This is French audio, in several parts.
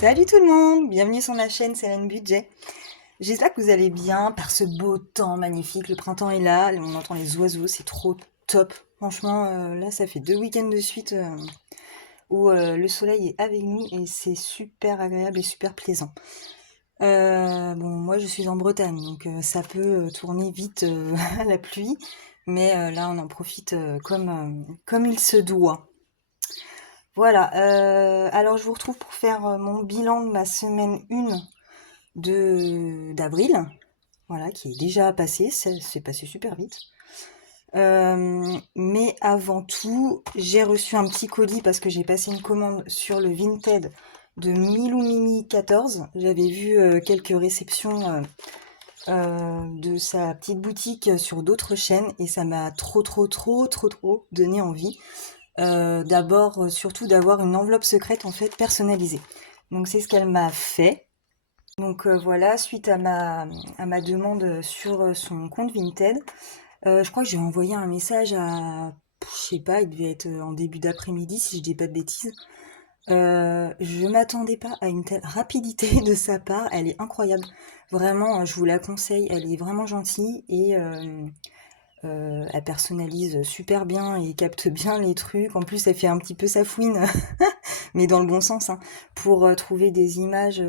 Salut tout le monde, bienvenue sur ma chaîne Céline Budget. J'espère que vous allez bien par ce beau temps magnifique. Le printemps est là, on entend les oiseaux, c'est trop top. Franchement, là ça fait 2 week-ends de suite où le soleil est avec nous et c'est super agréable et super plaisant. Bon, moi je suis en Bretagne, donc ça peut tourner vite à la pluie, mais là on en profite comme il se doit. Voilà, alors je vous retrouve pour faire mon bilan de ma semaine 1 d'avril, voilà, qui est déjà passé, c'est passé super vite. Mais avant tout, j'ai reçu un petit colis parce que j'ai passé une commande sur le Vinted de Milou Mimi 14. J'avais vu quelques réceptions de sa petite boutique sur d'autres chaînes et ça m'a trop donné envie. D'abord, surtout d'avoir une enveloppe secrète en fait personnalisée. Donc c'est ce qu'elle m'a fait. Donc voilà, suite à ma demande sur son compte Vinted, je crois que j'ai envoyé un message à, je sais pas, il devait être en début d'après-midi si je dis pas de bêtises. Je m'attendais pas à une telle rapidité de sa part, elle est incroyable. Vraiment, je vous la conseille, elle est vraiment gentille et elle personnalise super bien et capte bien les trucs. En plus, elle fait un petit peu sa fouine, mais dans le bon sens, hein, pour trouver des images.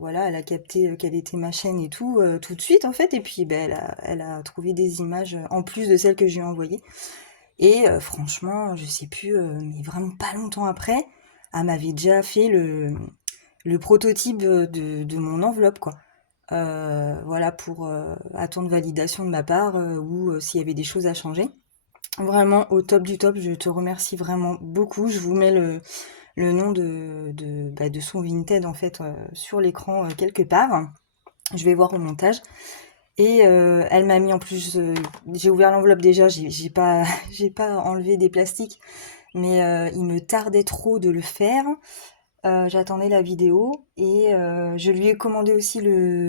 Voilà, elle a capté quelle était ma chaîne et tout de suite en fait. Et puis, ben, elle a trouvé des images en plus de celles que je lui ai envoyées. Et franchement, je sais plus, mais vraiment pas longtemps après, elle m'avait déjà fait le prototype de mon enveloppe, quoi. Voilà, pour attendre validation de ma part ou s'il y avait des choses à changer. Vraiment au top du top, je te remercie vraiment beaucoup. Je vous mets le nom de son Vinted en fait sur l'écran quelque part. Je vais voir au montage. Et elle m'a mis en plus, j'ai ouvert l'enveloppe déjà, j'ai pas, j'ai pas enlevé des plastiques, mais il me tardait trop de le faire. J'attendais la vidéo et je lui ai commandé aussi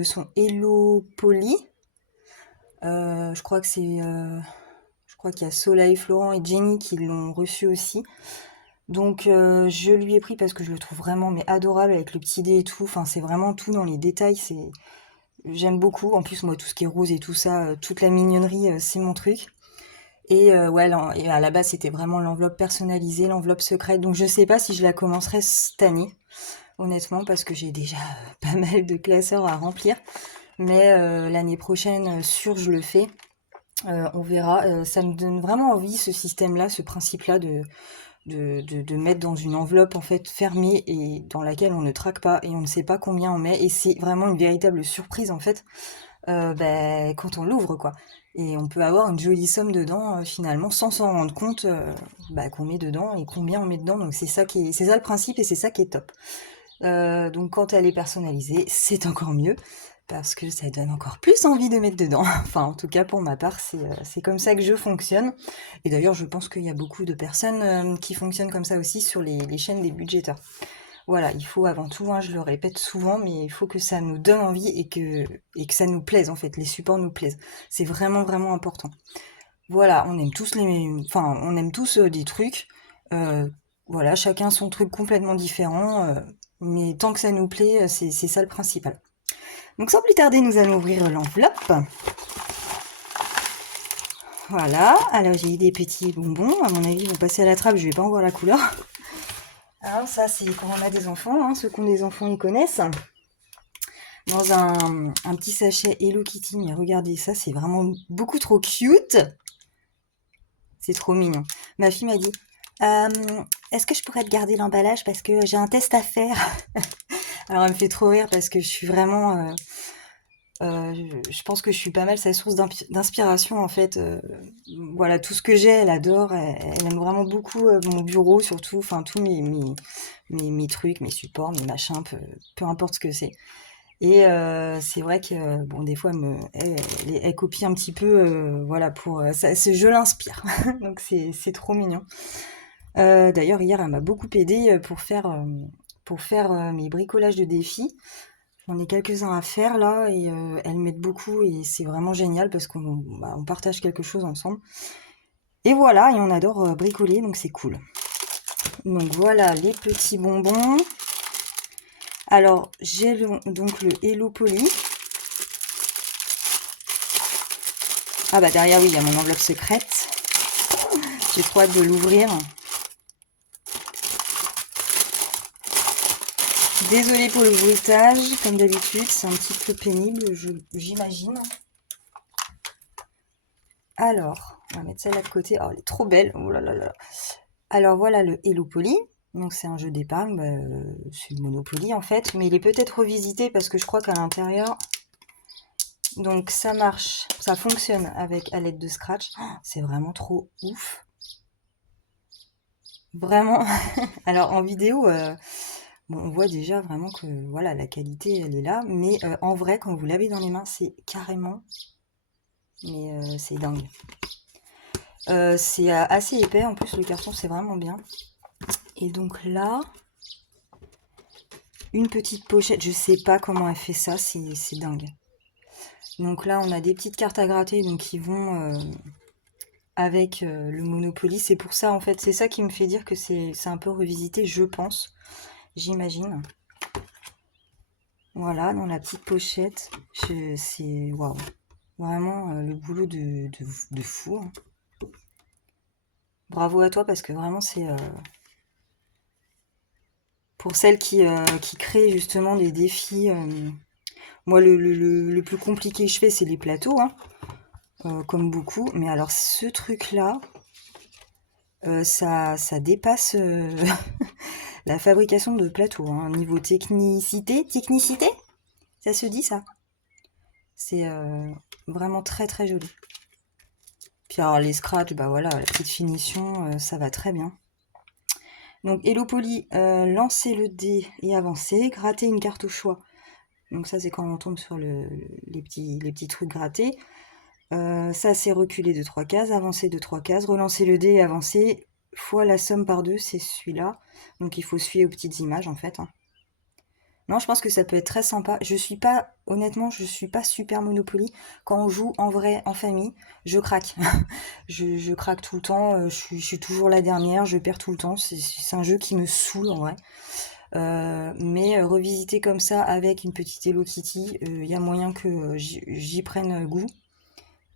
son Hello Poly. Je crois que je crois qu'il y a Soleil, Florent et Jenny qui l'ont reçu aussi. Donc je lui ai pris parce que je le trouve vraiment mais adorable avec le petit dé et tout. Enfin c'est vraiment tout dans les détails. J'aime beaucoup. En plus moi tout ce qui est rose et tout ça, toute la mignonnerie, c'est mon truc. Et ouais, et à la base c'était vraiment l'enveloppe personnalisée, l'enveloppe secrète. Donc je sais pas si je la commencerai cette année, honnêtement, parce que j'ai déjà pas mal de classeurs à remplir. Mais l'année prochaine, sûr, je le fais. On verra. Ça me donne vraiment envie, ce système-là, ce principe-là de mettre dans une enveloppe en fait fermée et dans laquelle on ne traque pas et on ne sait pas combien on met. Et c'est vraiment une véritable surprise en fait quand on l'ouvre quoi. Et on peut avoir une jolie somme dedans finalement sans s'en rendre compte qu'on met dedans et combien on met dedans. Donc c'est ça le principe et c'est ça qui est top. Donc quand elle est personnalisée, c'est encore mieux parce que ça donne encore plus envie de mettre dedans. Enfin, en tout cas pour ma part, c'est comme ça que je fonctionne. Et d'ailleurs, je pense qu'il y a beaucoup de personnes qui fonctionnent comme ça aussi sur les chaînes des budgétaires. Voilà, il faut avant tout, hein, je le répète souvent, mais il faut que ça nous donne envie et que ça nous plaise en fait, les supports nous plaisent. C'est vraiment important. Voilà, on aime tous enfin, on aime tous des trucs. Euh, voilà, chacun son truc complètement différent, mais tant que ça nous plaît, c'est ça le principal. Donc sans plus tarder, nous allons ouvrir l'enveloppe. Voilà, alors j'ai eu des petits bonbons, à mon avis ils vont passer à la trappe, je vais pas en voir la couleur. Alors ça c'est quand on a des enfants, hein, ceux qui ont des enfants ils connaissent. Dans un petit sachet Hello Kitty, mais regardez ça, c'est vraiment beaucoup trop cute. C'est trop mignon. Ma fille m'a dit, est-ce que je pourrais te garder l'emballage parce que j'ai un test à faire. Alors elle me fait trop rire parce que je suis vraiment... je pense que je suis pas mal sa source d'inspiration en fait. Voilà, tout ce que j'ai, elle adore. Elle aime vraiment beaucoup mon bureau surtout. Enfin, tous mes trucs, mes supports, mes machins, peu importe ce que c'est. Et c'est vrai que, bon, des fois, elle copie un petit peu, voilà, je l'inspire. Donc c'est trop mignon. D'ailleurs, hier, elle m'a beaucoup aidé pour faire mes bricolages de défis. J'en ai quelques-uns à faire là et elle m'aide beaucoup et c'est vraiment génial parce on partage quelque chose ensemble. Et voilà, et on adore bricoler, donc c'est cool. Donc voilà les petits bonbons. Alors, j'ai donc le Hello Poly. Ah bah derrière, oui, il y a mon enveloppe secrète. J'ai trop hâte de l'ouvrir. Désolée pour le bruitage, comme d'habitude, c'est un petit peu pénible, j'imagine. Alors, on va mettre celle-là de côté. Oh, elle est trop belle. Oh là là là. Alors voilà le Hello Poly. Donc c'est un jeu d'épargne, c'est le Monopoly en fait, mais il est peut-être revisité parce que je crois qu'à l'intérieur, donc ça marche, ça fonctionne avec à l'aide de Scratch. Oh, c'est vraiment trop ouf. Vraiment. Alors en vidéo, bon, on voit déjà vraiment que voilà, la qualité elle est là, mais en vrai, quand vous l'avez dans les mains, c'est carrément, mais c'est dingue. C'est assez épais, en plus le carton c'est vraiment bien. Et donc là, une petite pochette, je sais pas comment elle fait ça, c'est dingue. Donc là, on a des petites cartes à gratter donc qui vont avec le Monopoly. C'est pour ça, en fait, c'est ça qui me fait dire que c'est un peu revisité, je pense, j'imagine. Voilà, dans la petite pochette, c'est waouh. Vraiment le boulot de fou. Hein. Bravo à toi parce que vraiment c'est pour celles qui créent justement des défis. Moi, le plus compliqué que je fais, c'est les plateaux, hein, comme beaucoup. Mais alors, ce truc-là, ça dépasse la fabrication de plateaux. Hein. Niveau technicité, ça se dit ça. C'est vraiment très très joli. Puis alors, les scratchs, bah voilà, la petite finition, ça va très bien. Donc, Hello Poly, lancer le dé et avancer, gratter une carte au choix. Donc ça, c'est quand on tombe sur les petits trucs grattés. Ça, c'est reculer de 3 cases, avancer de 3 cases, relancer le dé et avancer, fois la somme par 2, c'est celui-là. Donc il faut se fier aux petites images, en fait. Hein. Non, je pense que ça peut être très sympa. Honnêtement, je suis pas super Monopoly. Quand on joue en vrai, en famille, je craque. je craque tout le temps, je suis toujours la dernière, je perds tout le temps. C'est un jeu qui me saoule, en vrai. Mais revisiter comme ça avec une petite Hello Kitty, il y a moyen que j'y prenne goût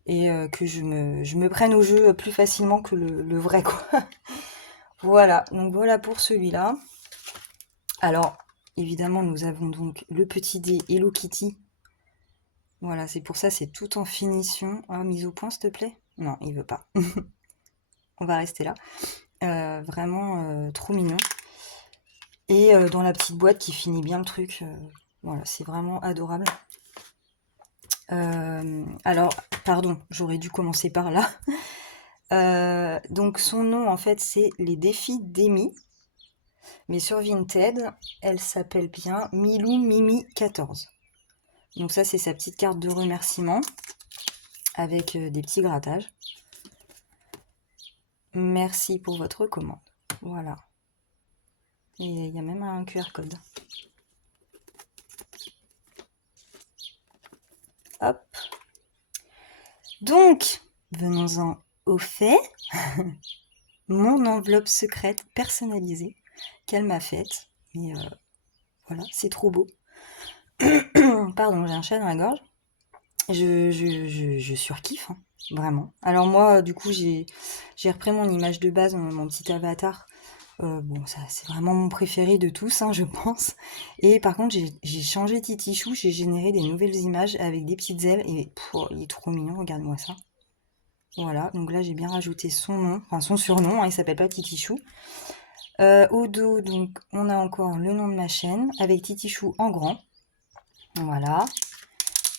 et que je me prenne au jeu plus facilement que le vrai quoi. Voilà, donc voilà pour celui-là. Alors, évidemment, nous avons donc le petit dé Hello Kitty. Voilà, c'est pour ça, c'est tout en finition. Ah, mise au point, s'il te plaît? Non, il veut pas. On va rester là. Vraiment trop mignon. Et dans la petite boîte qui finit bien le truc. Voilà, c'est vraiment adorable. Alors, pardon, j'aurais dû commencer par là. Donc son nom en fait c'est les défis d'Amy, mais sur Vinted elle s'appelle bien Milou Mimi 14. Donc ça c'est sa petite carte de remerciement avec des petits grattages. Merci pour votre commande. Voilà. Et il y a même un QR code. Hop. Donc, venons-en au fait. Mon enveloppe secrète personnalisée qu'elle m'a faite. Et voilà, c'est trop beau. Pardon, j'ai un chat dans la gorge. Je surkiffe, hein, vraiment. Alors moi, du coup, j'ai repris mon image de base, mon petit avatar. Bon, ça, c'est vraiment mon préféré de tous, hein, je pense. Et par contre, j'ai changé Titichou, j'ai généré des nouvelles images avec des petites ailes. Et il est trop mignon, regarde-moi ça. Voilà, donc là, j'ai bien rajouté son nom, enfin son surnom, hein, il s'appelle pas Titichou. Au dos, donc, on a encore le nom de ma chaîne, avec Titichou en grand. Voilà.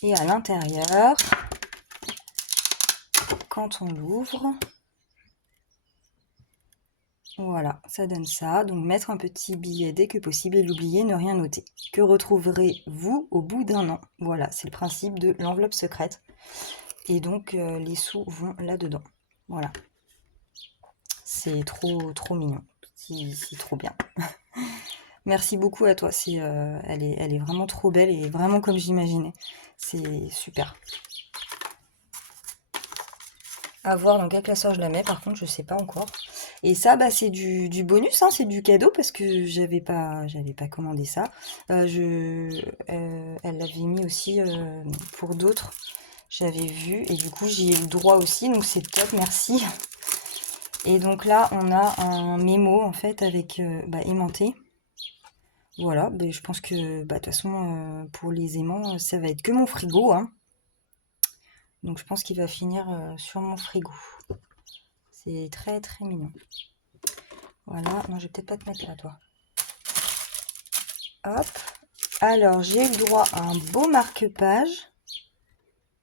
Et à l'intérieur, quand on l'ouvre, voilà, ça donne ça. Donc mettre un petit billet dès que possible et l'oublier, ne rien noter. Que retrouverez-vous au bout d'un an? Voilà, c'est le principe de l'enveloppe secrète. Et donc les sous vont là-dedans. Voilà. C'est trop mignon. C'est trop bien. Merci beaucoup à toi. Elle est vraiment trop belle et vraiment comme j'imaginais. C'est super. À voir dans quel classeur je la mets, par contre, je sais pas encore. Et ça, bah, c'est du bonus, hein, c'est du cadeau parce que j'avais pas commandé ça. Elle l'avait mis aussi pour d'autres. J'avais vu et du coup j'y ai eu le droit aussi, donc c'est top, merci. Et donc là, on a un mémo en fait avec aimanté. Voilà, ben, je pense que bah, de toute façon, pour les aimants, ça va être que mon frigo, hein. Donc je pense qu'il va finir sur mon frigo. C'est très très mignon. Voilà, non, je vais peut-être pas te mettre là, toi. Hop. Alors, j'ai eu le droit à un beau marque-page.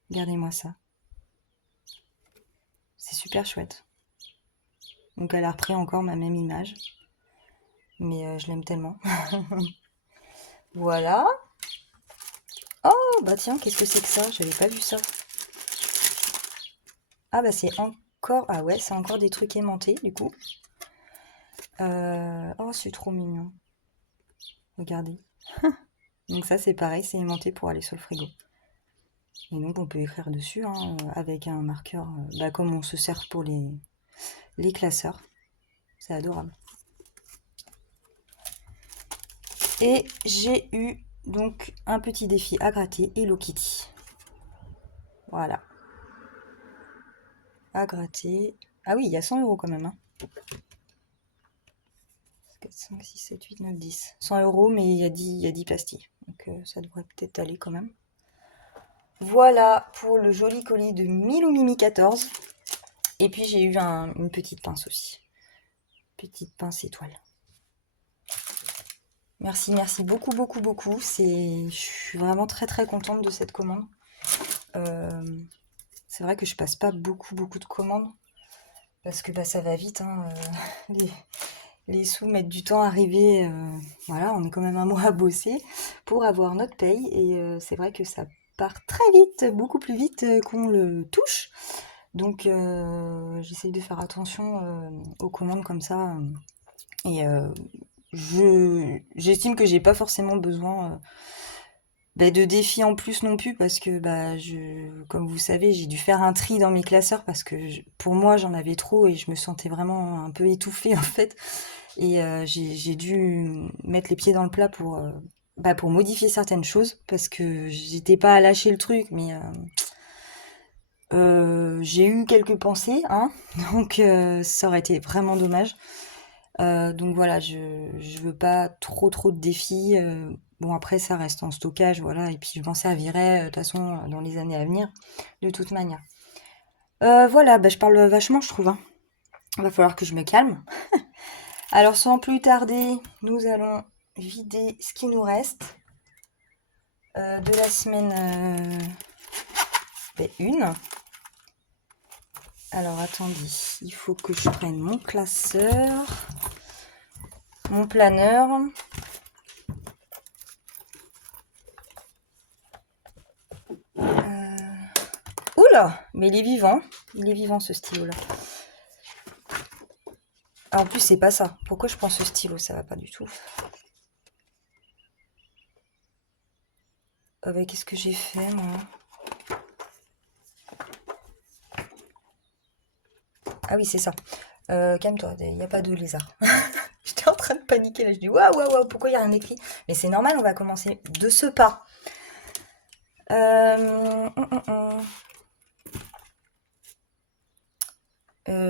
Regardez-moi ça. C'est super chouette. Donc elle a repris encore ma même image. Mais je l'aime tellement. Voilà. Oh, bah tiens, qu'est-ce que c'est que ça? J'avais pas vu ça. Ah bah c'est encore... Ah ouais, c'est encore des trucs aimantés, du coup. Oh, c'est trop mignon. Regardez. Donc ça, c'est pareil, c'est aimanté pour aller sur le frigo. Et donc, on peut écrire dessus, hein, avec un marqueur, bah, comme on se sert pour les classeurs. C'est adorable. Et j'ai eu donc un petit défi à gratter Hello Kitty. Voilà. À gratter. Ah oui, il y a 100 € quand même, hein. 4, 5, 6, 7, 8, 9, 10. 100 €, mais il y a 10 pastilles. Donc ça devrait peut-être aller quand même. Voilà pour le joli colis de Milou Mimi 14. Et puis j'ai eu une petite pince aussi. Petite pince étoile. Merci, merci beaucoup, beaucoup, beaucoup. Je suis vraiment très, très contente de cette commande. C'est vrai que je passe pas beaucoup, beaucoup de commandes parce que bah, ça va vite, hein. Les sous mettent du temps à arriver. Voilà, on est quand même un mois à bosser pour avoir notre paye et c'est vrai que ça part très vite, beaucoup plus vite qu'on le touche. Donc j'essaye de faire attention aux commandes comme ça. Et j'estime que j'ai pas forcément besoin de défis en plus non plus parce que comme vous savez, j'ai dû faire un tri dans mes classeurs parce que pour moi j'en avais trop et je me sentais vraiment un peu étouffée en fait. Et j'ai dû mettre les pieds dans le plat pour modifier certaines choses parce que j'étais pas à lâcher le truc, mais j'ai eu quelques pensées, hein, donc ça aurait été vraiment dommage. Donc voilà, je veux pas trop de défis. Bon après ça reste en stockage, voilà, et puis je m'en servirai de toute façon dans les années à venir, de toute manière. Voilà, bah, je parle vachement, je trouve, hein. Va falloir que je me calme. Alors sans plus tarder, nous allons vider ce qui nous reste de la semaine 1. Alors attendez, il faut que je prenne mon classeur, mon planeur. Oula, mais il est vivant ce stylo-là. Ah, en plus c'est pas ça. Pourquoi je prends ce stylo? Ça va pas du tout. Qu'est-ce que j'ai fait moi? Ah oui, c'est ça. Calme-toi, il n'y a pas de lézard. J'étais en train de paniquer là, je dis waouh, waouh, waouh, pourquoi il n'y a rien écrit? Mais c'est normal, on va commencer de ce pas.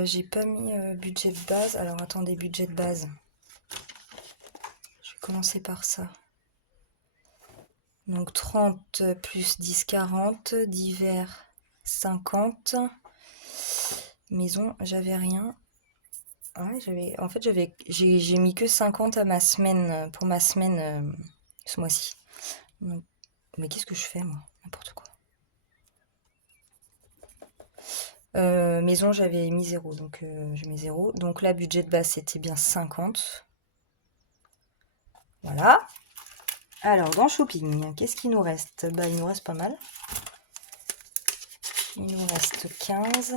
J'ai pas mis budget de base. Alors attendez, budget de base. Je vais commencer par ça. Donc 30 plus 10, 40. D'hiver, 50. Maison, j'avais rien. Ouais, en fait, j'ai mis que 50 à ma semaine, pour ma semaine ce mois-ci. Mais qu'est-ce que je fais, moi? N'importe quoi. Maison, j'avais mis 0, donc je mets 0. Donc là, budget de base, c'était bien 50. Voilà. Alors, dans shopping, qu'est-ce qu'il nous reste? Bah, il nous reste pas mal. Il nous reste 15.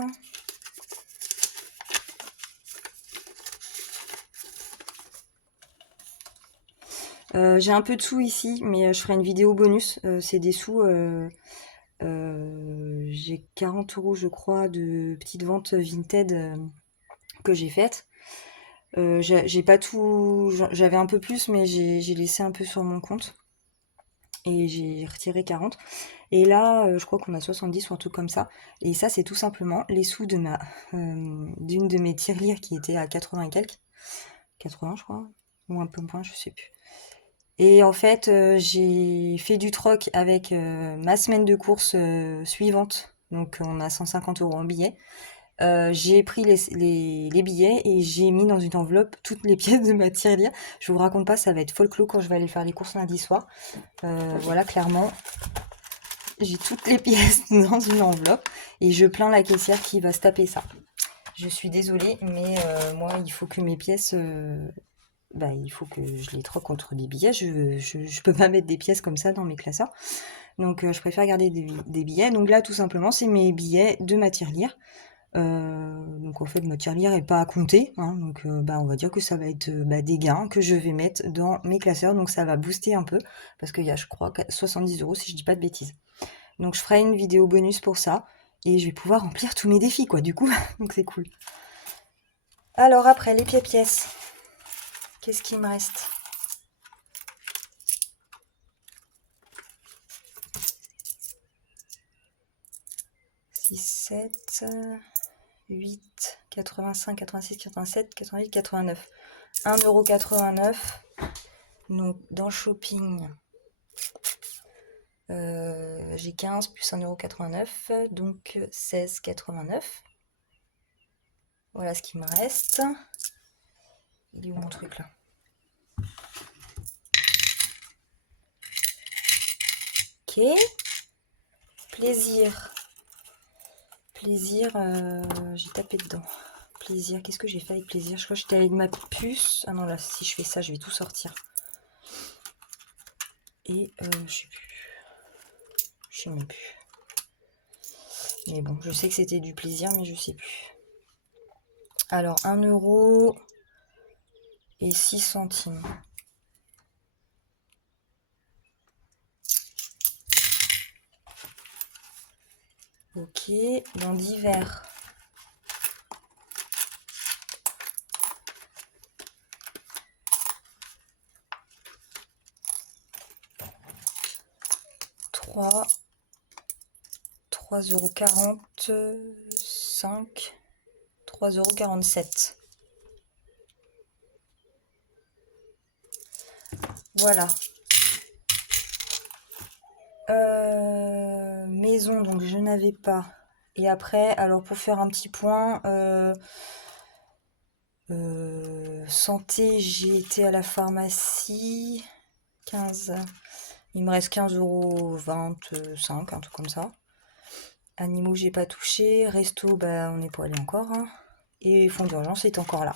J'ai un peu de sous ici, mais je ferai une vidéo bonus. C'est des sous. J'ai 40 € je crois de petites ventes Vinted que j'ai faites. J'ai pas tout, j'avais un peu plus, mais j'ai laissé un peu sur mon compte et j'ai retiré 40. Et là, je crois qu'on a 70 ou un truc comme ça. Et ça, c'est tout simplement les sous de d'une de mes tirelires qui était à 80 et quelques. 80, je crois. Ou un peu moins, je sais plus. Et en fait, j'ai fait du troc avec ma semaine de course suivante. Donc, on a 150 € en billets. J'ai pris les billets et j'ai mis dans une enveloppe toutes les pièces de ma tirelire. Je vous raconte pas, ça va être folklore quand je vais aller faire les courses lundi soir. Voilà, clairement, j'ai toutes les pièces dans une enveloppe et je plains la caissière qui va se taper ça. Je suis désolée, mais moi, il faut que mes pièces, il faut que je les troque contre des billets. Je peux pas mettre des pièces comme ça dans mes classeurs. Donc, je préfère garder des billets. Donc là, tout simplement, c'est mes billets de ma tirelire. Donc en fait, ma tirelire est pas à compter, hein, donc on va dire que ça va être des gains que je vais mettre dans mes classeurs, donc ça va booster un peu, parce qu'il y a, je crois, 70 € si je dis pas de bêtises. Donc je ferai une vidéo bonus pour ça, et je vais pouvoir remplir tous mes défis, quoi, du coup, donc c'est cool. Alors après, les pièces, qu'est-ce qu'il me reste? Six, 7, 8, 85, 86, 87, 88, 89. 1,89 €. Donc dans shopping, j'ai 15 plus 1,89 €, donc 16,89 €. Voilà ce qui me reste. Il est où mon truc là? Ok. Plaisir. Plaisir, j'ai tapé dedans. Plaisir, qu'est-ce que j'ai fait avec plaisir? Je crois que j'étais avec ma puce. Ah non, là, si je fais ça, je vais tout sortir. Et je sais plus. Je sais même plus. Mais bon, je sais que c'était du plaisir, mais je sais plus. Alors, 1 € et 6 centimes. Ok, dans divers. Trois 3,45 €, 3,47 €. Voilà. Maison, donc je n'avais pas. Et après, alors pour faire un petit point, santé, j'ai été à la pharmacie. 15. Il me reste 15,25 €, un truc comme ça. Animaux, j'ai pas touché. Resto, on n'est pas allé encore, hein. Et fonds d'urgence est encore là.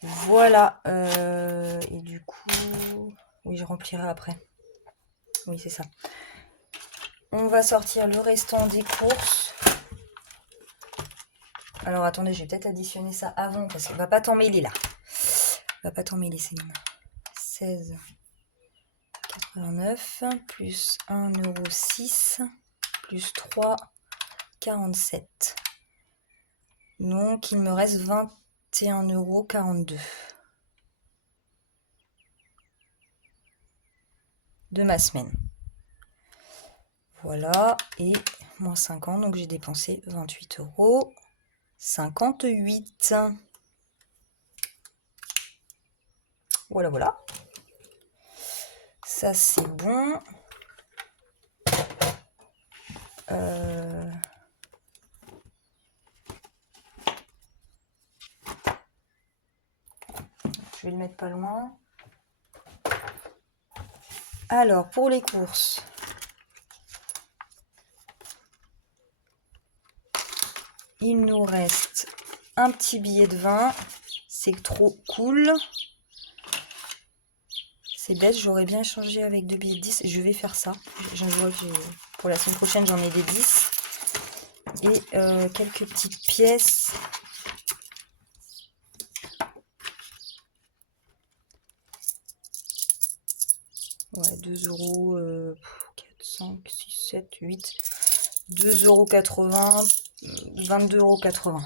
Voilà. Et du coup, oui, je remplirai après. Oui, c'est ça. On va sortir le restant des courses. Alors attendez, je vais peut-être additionner ça avant parce qu'on va pas t'en mêler là. On va pas t'en mêler, Céline. 16,89 plus 1,06 € plus 3,47 €. Donc il me reste 21,42 € de ma semaine. Voilà, et moins 50, donc j'ai dépensé 28,58 €. Voilà, voilà. Ça, c'est bon. Je vais le mettre pas loin. Alors, pour les courses, il nous reste un petit billet de 20. C'est trop cool. C'est bête, j'aurais bien échangé avec 2 billets de 10. Je vais faire ça. Je vois que pour la semaine prochaine, j'en ai des 10. Et quelques petites pièces. Ouais, 2 €, 4, 5, 6, 7, 8. 2,80 €, 22,80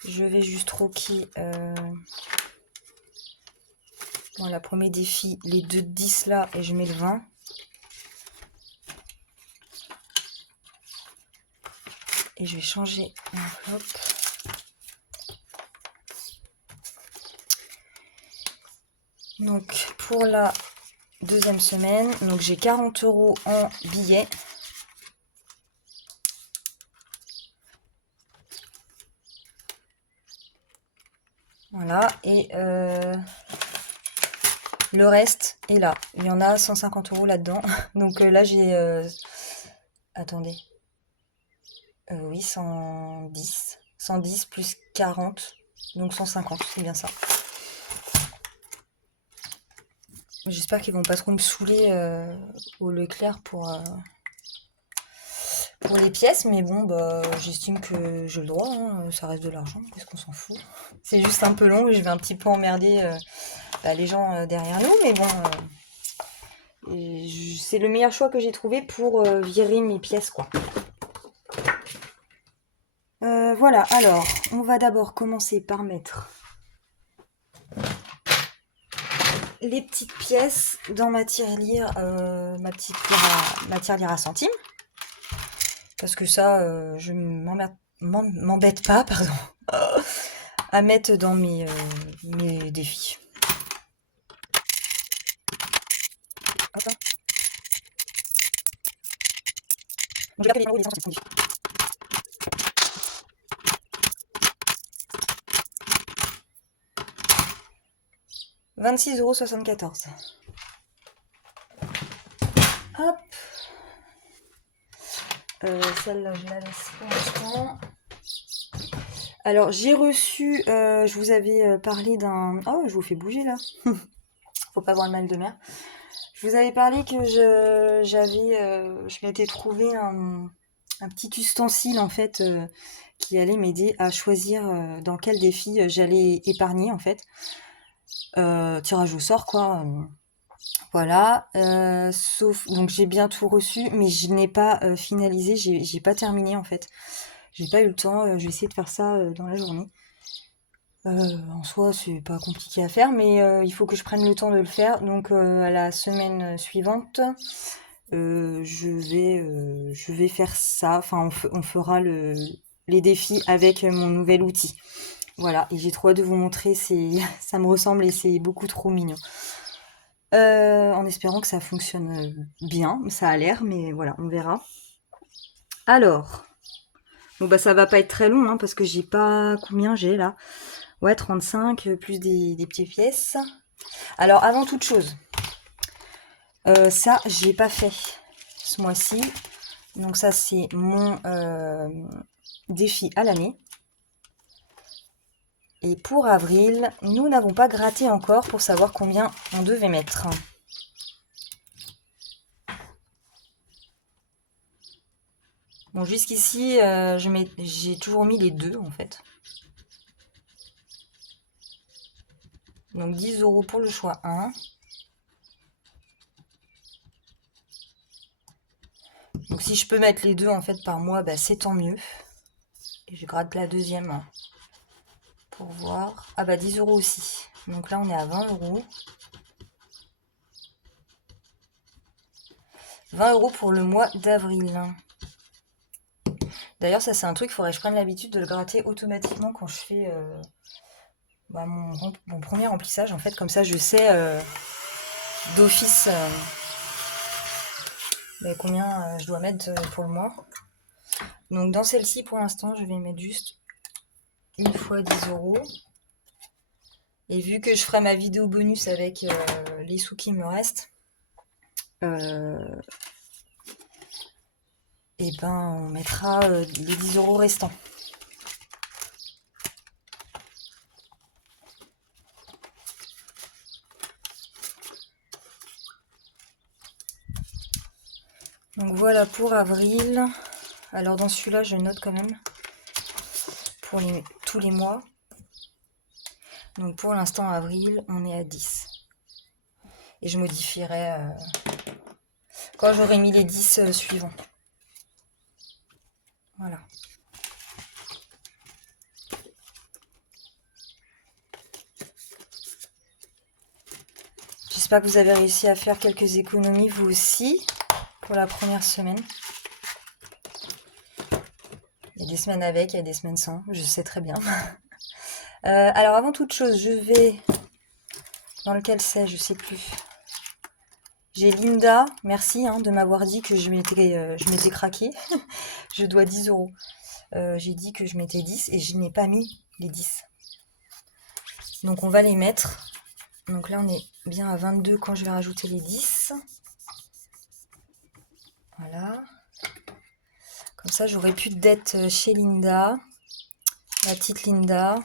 €. Je vais juste troquer voilà, premier défi, les 2 de 10 là, et je mets le 20. Et je vais changer l'enveloppe. Donc pour la deuxième semaine, donc j'ai 40 € en billets. Voilà, et le reste est là. Il y en a 150 € là-dedans. Donc là j'ai... attendez. Oui, 110. 110 plus 40. Donc 150, c'est bien ça. J'espère qu'ils vont pas trop me saouler au Leclerc pour les pièces, mais bon, bah, j'estime que j'ai le droit, hein, ça reste de l'argent, qu'est-ce qu'on s'en fout. C'est juste un peu long et je vais un petit peu emmerder les gens derrière nous, mais bon, c'est le meilleur choix que j'ai trouvé pour virer mes pièces, quoi. Voilà, alors, on va d'abord commencer par mettre les petites pièces dans ma tirelire, ma tirelire à centimes. Parce que ça, je m'embête pas, pardon, à mettre dans mes défis. Hop là. Donc, je vais garder les 20 € et les 100 centimes. 26,74 €. Hop. Celle-là, je la laisse pour l'instant. Alors, j'ai reçu, je vous avais parlé d'un... Oh, je vous fais bouger là. Faut pas avoir le mal de mer. Je vous avais parlé que je m'étais trouvé un petit ustensile en fait qui allait m'aider à choisir dans quel défi j'allais épargner en fait. Tirage au sort quoi. Voilà. Sauf donc j'ai bien tout reçu, mais je n'ai pas finalisé, j'ai pas terminé en fait. J'ai pas eu le temps. Je vais essayer de faire ça dans la journée. En soi, c'est pas compliqué à faire, mais il faut que je prenne le temps de le faire. Donc, à la semaine suivante, je vais faire ça. Enfin, on fera les défis avec mon nouvel outil. Voilà, et j'ai trop hâte de vous montrer. Ça me ressemble et c'est beaucoup trop mignon. En espérant que ça fonctionne bien. Ça a l'air, mais voilà, on verra. Alors, bon bah ça va pas être très long, hein, parce que j'ai pas combien j'ai là. Ouais, 35 plus des petites pièces. Alors, avant toute chose, ça, j'ai pas fait ce mois-ci. Donc ça, c'est mon défi à l'année. Et pour avril, nous n'avons pas gratté encore pour savoir combien on devait mettre. Bon, jusqu'ici, j'ai toujours mis les deux, en fait. Donc 10 € pour le choix 1. Donc si je peux mettre les deux, en fait, par mois, bah, c'est tant mieux. Et je gratte la deuxième pour voir. Ah bah 10 € aussi. Donc là, on est à 20 €. 20 € pour le mois d'avril. D'ailleurs, ça c'est un truc, il faudrait que je prenne l'habitude de le gratter automatiquement quand je fais mon premier remplissage. En fait, comme ça, je sais d'office combien je dois mettre pour le mois. Donc dans celle-ci, pour l'instant, je vais mettre juste une fois 10 €. Et vu que je ferai ma vidéo bonus avec les sous qui me restent, et ben on mettra les 10 € restants. Donc voilà pour avril. Alors dans celui-là, je note quand même pour tous les mois. Donc pour l'instant, avril, on est à 10. Et je modifierai quand j'aurai mis les 10 suivants. Voilà. J'espère que vous avez réussi à faire quelques économies, vous aussi, pour la première semaine. Il y a des semaines avec, il y a des semaines sans, je sais très bien. Alors avant toute chose, je vais... Dans lequel c'est, je sais plus. J'ai Linda, merci de m'avoir dit que je m'étais craqué. Je dois 10 euros. J'ai dit que je mettais 10 et je n'ai pas mis les 10. Donc on va les mettre. Donc là on est bien à 22 quand je vais rajouter les 10. Voilà. Comme ça j'aurai plus de dettes chez Linda. La petite Linda.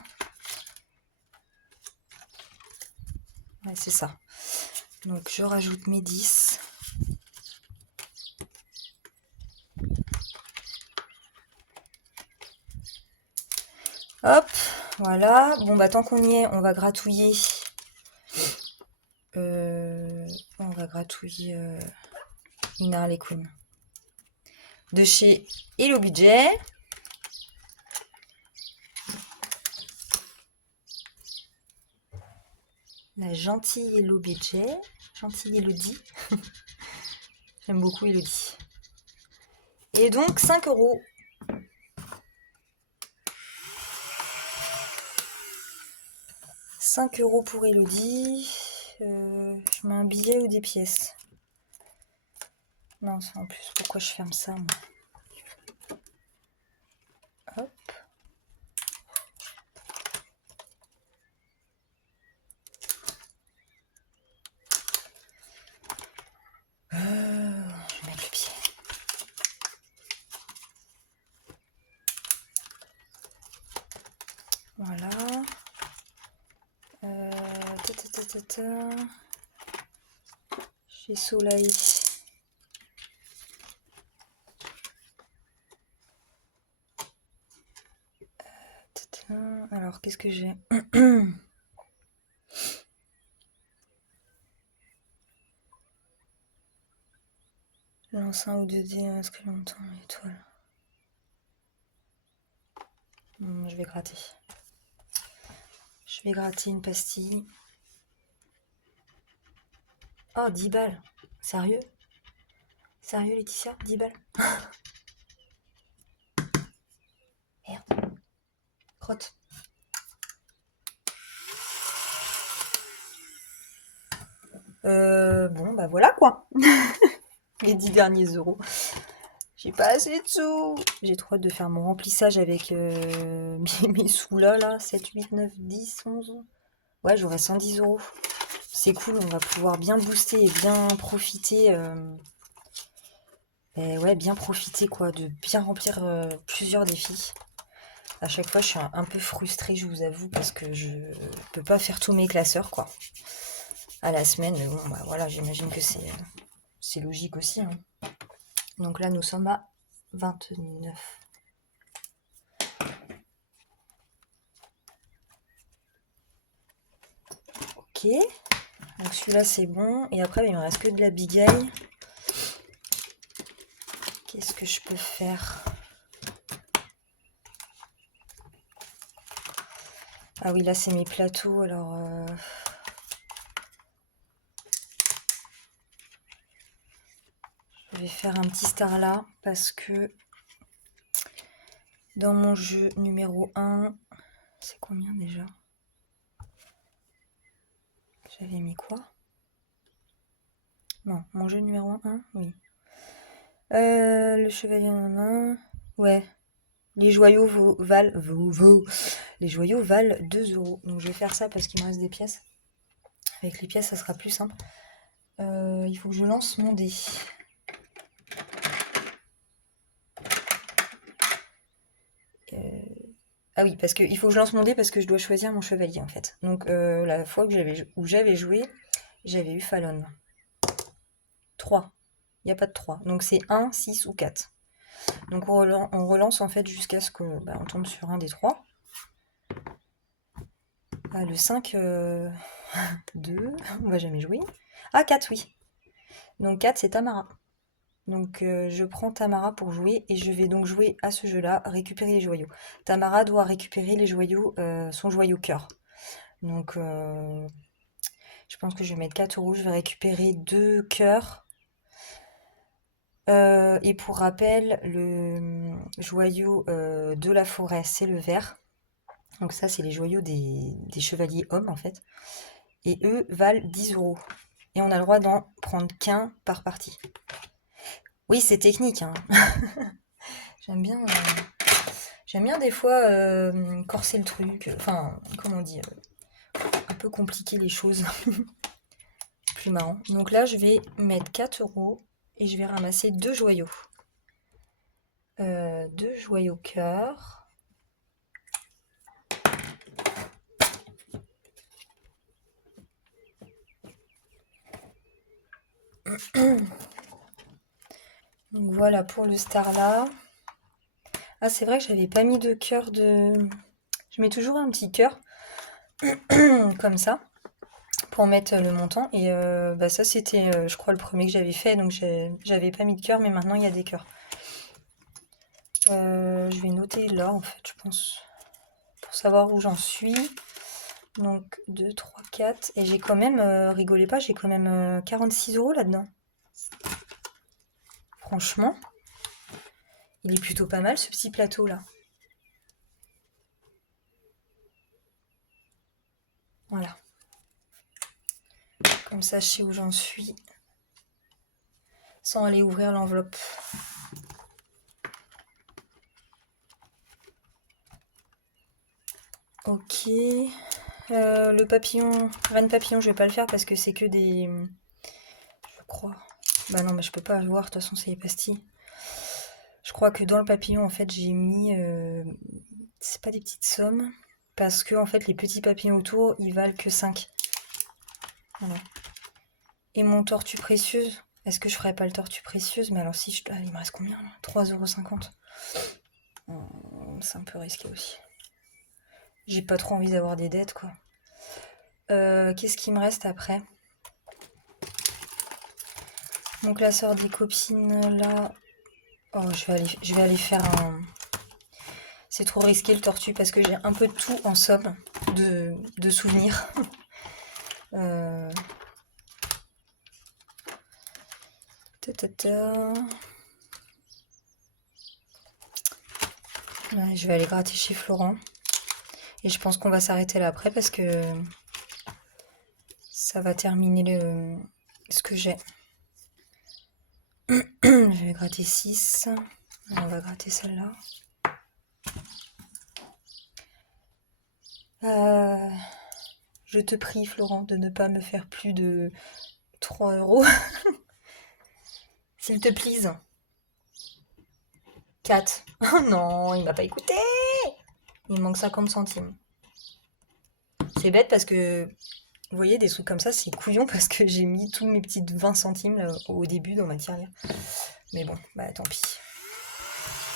Ouais, c'est ça. Donc je rajoute mes 10. Hop, voilà. Bon bah tant qu'on y est, on va gratouiller. On va gratouiller une Harley Quinn. De chez Hello Budget. La gentille Hello Budget. Gentille Elodie. J'aime beaucoup Elodie. Et donc 5 euros. 5 euros pour Elodie. Je mets un billet ou des pièces? Non, c'est en plus. Pourquoi je ferme ça, moi? Hop. Je vais mettre le pied. Voilà. Chez Soleil. Alors, qu'est-ce que j'ai? Lance 1 ou 2 dés, est-ce que longtemps, étoile. Je vais gratter. Je vais gratter une pastille. Oh, 10 balles. Sérieux? Sérieux, Laetitia? 10 balles? Merde. Crotte. Bon, bah voilà quoi. Les 10 derniers euros. J'ai pas assez de sous. J'ai trop hâte de faire mon remplissage avec mes sous là. 7, 8, 9, 10, 11. Ouais, j'aurai 110 euros. C'est cool, on va pouvoir bien booster et bien profiter. Ouais, bien profiter quoi, de bien remplir plusieurs défis. À chaque fois, je suis un peu frustrée, je vous avoue, parce que je peux pas faire tous mes classeurs quoi à la semaine. Mais bon, bah voilà, j'imagine que c'est logique aussi. Donc là, nous sommes à 29. Ok. Donc celui-là, c'est bon. Et après, il me reste que de la bigaille. Qu'est-ce que je peux faire? Ah oui, là, c'est mes plateaux. Alors... je vais faire un petit star là parce que dans mon jeu numéro 1, c'est combien déjà? J'avais mis quoi? Non, mon jeu numéro 1, oui. Le chevalier en 1, ouais. Les joyaux valent 2 euros. Donc je vais faire ça parce qu'il me reste des pièces. Avec les pièces, ça sera plus simple. Il faut que je lance mon dé. Ah oui, parce qu'il faut que je lance mon dé parce que je dois choisir mon chevalier en fait. Donc la fois où j'avais joué, j'avais eu Fallon. 3. Il n'y a pas de 3. Donc c'est 1, 6 ou 4. Donc on relance en fait jusqu'à ce qu'on tombe sur un des 3. Ah, le 5, 2, on va jamais jouer. Ah, 4, oui. Donc 4, c'est Tamara. Donc je prends Tamara pour jouer et je vais donc jouer à ce jeu-là, récupérer les joyaux. Tamara doit récupérer les joyaux, son joyau cœur. Donc Je pense que je vais mettre 4 euros. Je vais récupérer 2 cœurs. Et pour rappel, le joyau de la forêt, c'est le vert. Donc ça, c'est les joyaux des chevaliers hommes, en fait. Et eux valent 10 euros. Et on a le droit d'en prendre qu'un par partie. Oui, c'est technique, hein. J'aime bien, j'aime bien des fois corser le truc. Enfin, comment on dit, un peu compliquer les choses. Plus marrant. Donc là, je vais mettre 4 euros et je vais ramasser 2 joyaux. 2 joyaux cœur. Donc voilà pour le Starla. Ah, c'est vrai que j'avais pas mis de cœur de... Je mets toujours un petit cœur, comme ça, pour mettre le montant. Et bah ça, c'était, je crois, le premier que j'avais fait. Donc j'avais pas mis de cœur, mais maintenant, il y a des cœurs. Je vais noter là, en fait, je pense, pour savoir où j'en suis. Donc 2, 3, 4. Et j'ai quand même, rigolez pas, j'ai quand même 46 euros là-dedans. Franchement, il est plutôt pas mal ce petit plateau là. Voilà. Comme ça, je sais où j'en suis. Sans aller ouvrir l'enveloppe. Ok. Le papillon, reine papillon, je vais pas le faire parce que c'est que des... Je crois. Bah non, mais je peux pas voir, de toute façon, c'est les pastilles. Je crois que dans le papillon, en fait, j'ai mis... c'est pas des petites sommes. Parce que, en fait, les petits papillons autour, ils valent que 5. Voilà. Et mon tortue précieuse, est-ce que je ferais pas le tortue précieuse? Mais alors si je... Ah, il me reste combien là? 3,50 €. C'est un peu risqué aussi. J'ai pas trop envie d'avoir des dettes, quoi. Qu'est-ce qui me reste après? Mon classeur des copines, là... Oh, je vais aller faire un... C'est trop risqué le tortue parce que j'ai un peu de tout en somme de souvenirs. euh... Ouais, je vais aller gratter chez Florent. Et je pense qu'on va s'arrêter là après parce que ça va terminer ce que j'ai. Je vais gratter 6. On va gratter celle-là. Je te prie, Florent, de ne pas me faire plus de 3 euros. S'il te plaise. 4. Oh non, il m'a pas écouté. Il me manque 50 centimes. C'est bête parce que, vous voyez, des trucs comme ça, c'est couillon parce que j'ai mis tous mes petites 20 centimes là, au début dans ma tirelire. Mais bon, bah tant pis.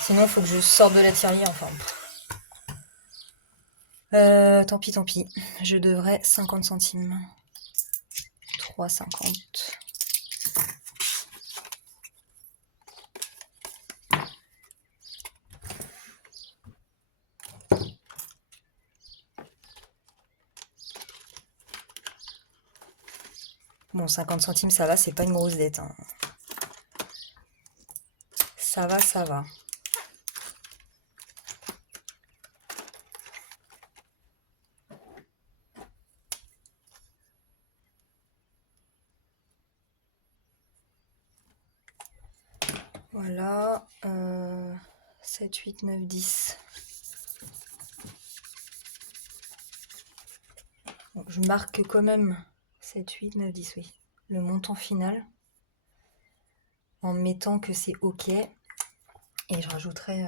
Sinon, il faut que je sorte de la tirelire, enfin. Tant pis, tant pis. Je devrais 50 centimes. 3,50. Bon, 50 centimes, ça va, c'est pas une grosse dette, hein. Ça va, ça va. Voilà. 7, 8, 9, 10. Bon, je marque quand même 7, 8, 9, 10, oui. Le montant final. En mettant que c'est OK. Et je rajouterai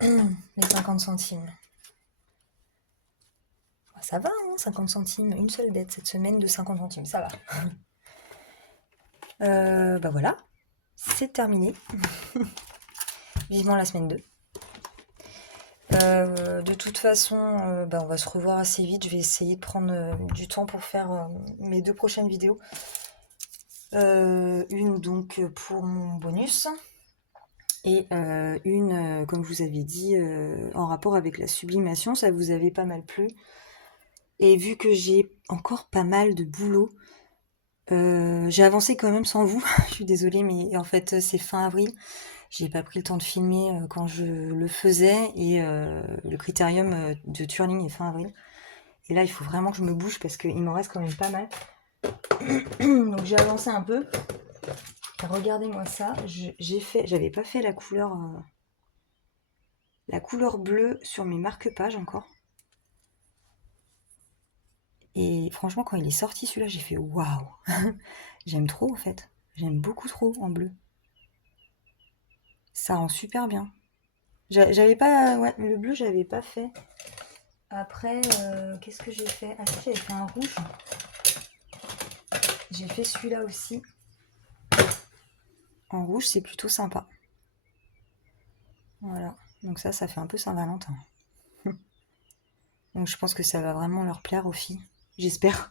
les 50 centimes. Ça va, hein, 50 centimes. Une seule dette cette semaine de 50 centimes. Ça va. Bah voilà. C'est terminé. Vivement la semaine 2. De toute façon, bah, on va se revoir assez vite. Je vais essayer de prendre du temps pour faire mes 2 prochaines vidéos. Une donc pour mon bonus et une, comme je vous avais dit, en rapport avec la sublimation. Ça vous avait pas mal plu. Et vu que j'ai encore pas mal de boulot, J'ai avancé quand même sans vous. Je suis désolée, mais en fait, c'est fin avril. J'ai pas pris le temps de filmer quand je le faisais et le critérium de Turning est fin avril. Et là, il faut vraiment que je me bouge parce qu'il m'en reste quand même pas mal. Donc j'ai avancé un peu. Regardez-moi ça. J'avais pas fait la couleur bleue sur mes marque-pages encore. Et franchement, quand il est sorti celui-là, j'ai fait waouh. J'aime trop en fait. J'aime beaucoup trop en bleu. Ça rend super bien. J'avais pas, ouais, le bleu, j'avais pas fait. Après, qu'est-ce que j'ai fait? Ah si, j'avais fait un rouge. J'ai fait celui-là aussi. En rouge, c'est plutôt sympa. Voilà. Donc ça fait un peu Saint-Valentin. Donc je pense que ça va vraiment leur plaire aux filles. J'espère.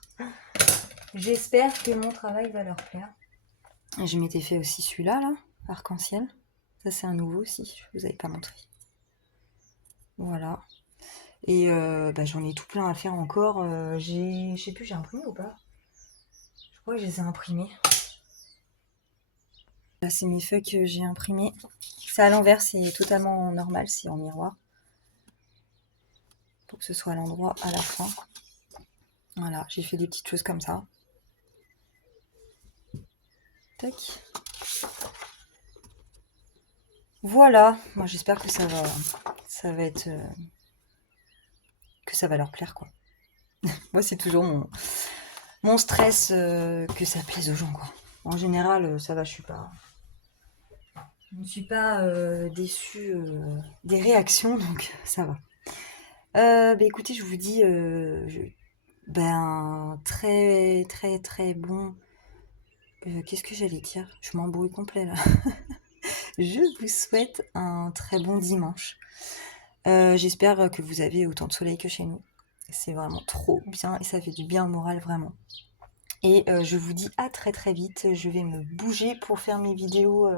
J'espère que mon travail va leur plaire. Et je m'étais fait aussi celui-là, là, arc-en-ciel. Ça, c'est un nouveau aussi, je vous avais pas montré. Voilà. Et j'en ai tout plein à faire encore. Je sais plus, j'ai imprimé ou pas? Je crois que je les ai imprimés. Là, c'est mes feuilles que j'ai imprimées. C'est à l'envers, c'est totalement normal, c'est en miroir. Pour que ce soit à l'endroit à la fin. Voilà, j'ai fait des petites choses comme ça. Tac. Voilà, moi j'espère que ça va être... que ça va leur plaire, quoi. Moi, c'est toujours mon stress que ça plaise aux gens, quoi. En général, ça va, je ne suis pas déçue des réactions, donc ça va. Écoutez, je vous dis très très très bon. Qu'est-ce que j'allais dire? Je m'embrouille complet là. Je vous souhaite un très bon dimanche. J'espère que vous avez autant de soleil que chez nous. C'est vraiment trop bien et ça fait du bien au moral, vraiment. Et je vous dis à très très vite. Je vais me bouger pour faire mes vidéos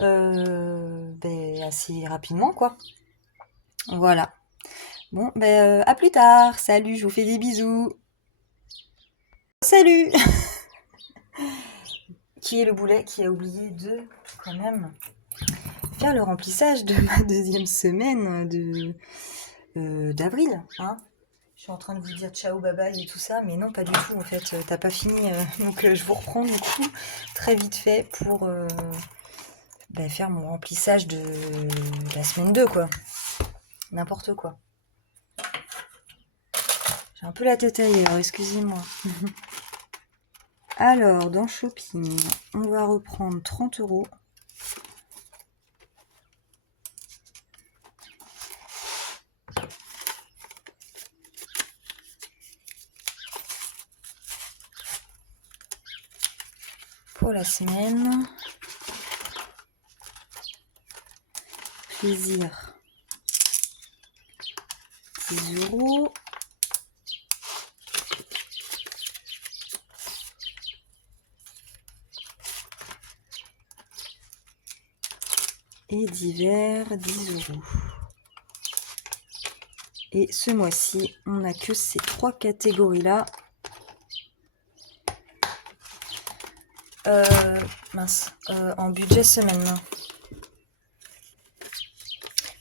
assez rapidement, quoi. Voilà. Bon, à plus tard. Salut, je vous fais des bisous. Salut. Qui est le boulet qui a oublié de, quand même, faire le remplissage de ma deuxième semaine d'avril, hein. Je suis en train de vous dire ciao, bye bye et tout ça, mais non, pas du tout, en fait, t'as pas fini. Donc je vous reprends du coup très vite fait pour faire mon remplissage de la semaine 2, quoi. N'importe quoi. J'ai un peu la tête ailleurs, excusez-moi. Alors, dans Shopping, on va reprendre 30 €. Pour la semaine. Plaisir. 10 €. Et divers, 10 €. Et ce mois-ci, on n'a que ces 3 catégories-là. En budget semaine.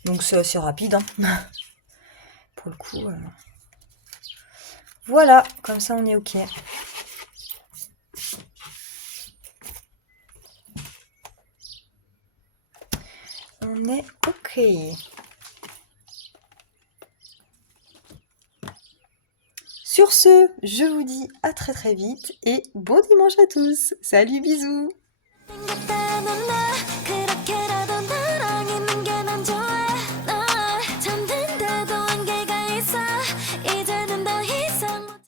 Donc c'est assez rapide, hein. Pour le coup. Voilà, comme ça on est ok. On est ok. Sur ce, je vous dis à très très vite et bon dimanche à tous. Salut, bisous.